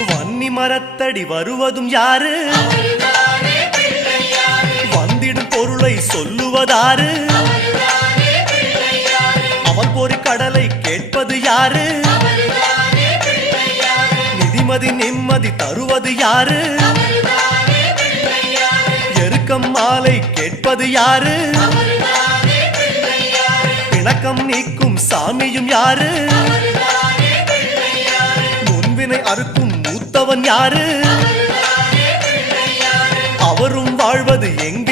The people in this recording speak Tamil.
வன்னி மரத்தடி வருவதும் யாரு? வந்திடும் பொருளை சொல்லுவதாரு? அவன் பொறி கடலை கேட்பது யாரு? நிதிமதி நிம்மதி தருவது யாரு? எருக்கம் மாலை கேட்பது யாரு? பிணக்கம் நீக்கும் சாமியும் யாரு? முன்வினை அறுக்கும் மூத்தவன் யாரு? அவரும் வாழ்வது எங்க?